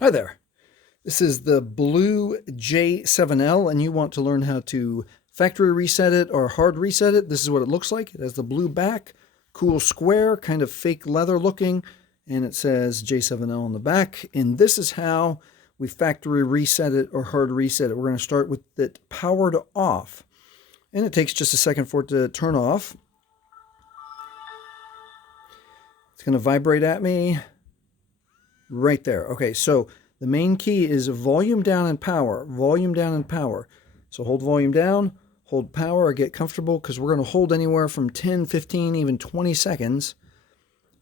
Hi there. This is the BLU J7L, and you want to learn how to factory reset it or hard reset it. This is what it looks like. It has the blue back, cool square, kind of fake leather looking, and it says J7L on the back. And this is how we factory reset it or hard reset it. We're going to start with it powered off, and it takes just a second for it to turn off. It's going to vibrate at me right there. Okay, so the main key is volume down and power. Volume down and power. So hold volume down, hold power, get comfortable, because we're going to hold anywhere from 10, 15, even 20 seconds,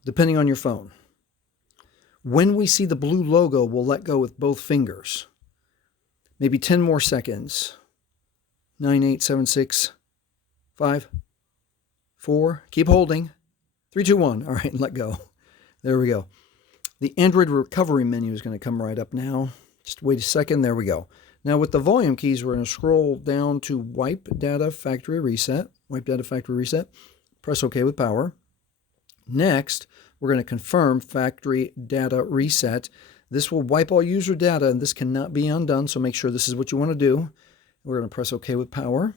depending on your phone. When we see the blue logo, we'll let go with both fingers. Maybe 10 more seconds. 9, 8, 7, 6, 5, 4. Keep holding. 3, 2, 1. All right, let go. There we go. The Android recovery menu is going to come right up now. Just wait a second. There we go. Now with the volume keys, we're going to scroll down to Wipe Data Factory Reset. Wipe Data Factory Reset. Press OK with power. Next, we're going to confirm Factory Data Reset. This will wipe all user data, and this cannot be undone, so make sure this is what you want to do. We're going to press OK with power.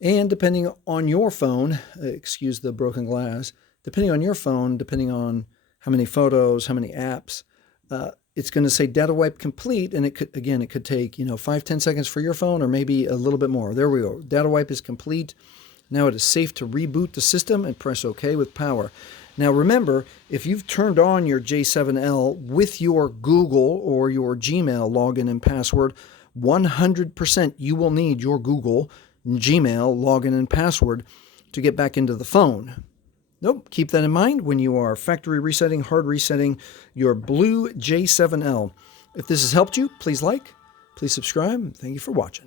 And depending on your phone, excuse the broken glass, depending on your phone, depending on how many photos, how many apps, it's going to say data wipe complete, and it could take 5-10 seconds for your phone, or maybe a little bit more. There we go. Data wipe is complete. Now it is safe to reboot the system and press OK with power. Now remember, if you've turned on your J7L with your Google or your Gmail login and password, 100% you will need your Google Gmail login and password to get back into the phone. Nope, keep that in mind when you are factory resetting, hard resetting your BLU J7L. If this has helped you, please like, please subscribe. Thank you for watching.